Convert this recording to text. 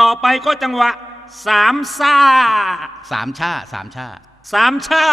ต่อไปก็จังหวะสามซ่าสามชาสามชาสามชา